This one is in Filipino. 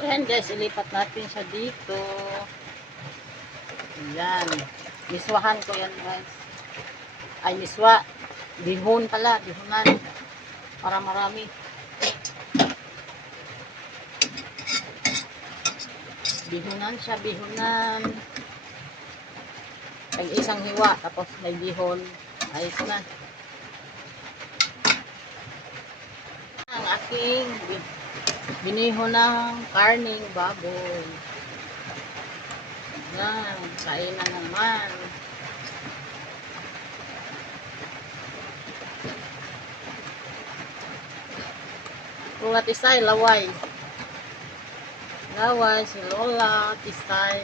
Ayan guys, ilipat natin siya dito. Ayan. Miswahan ko yan guys. Ay, miswa. Bihon pala, bihonan. Para marami. Bihonan siya, bihonan. Pag isang hiwa, tapos may bihon. Ayos na. Aking bi- biniho ng karning baboy. Yan, kain na naman. Lola Tisay, laway. Laway, si Lola Tisay.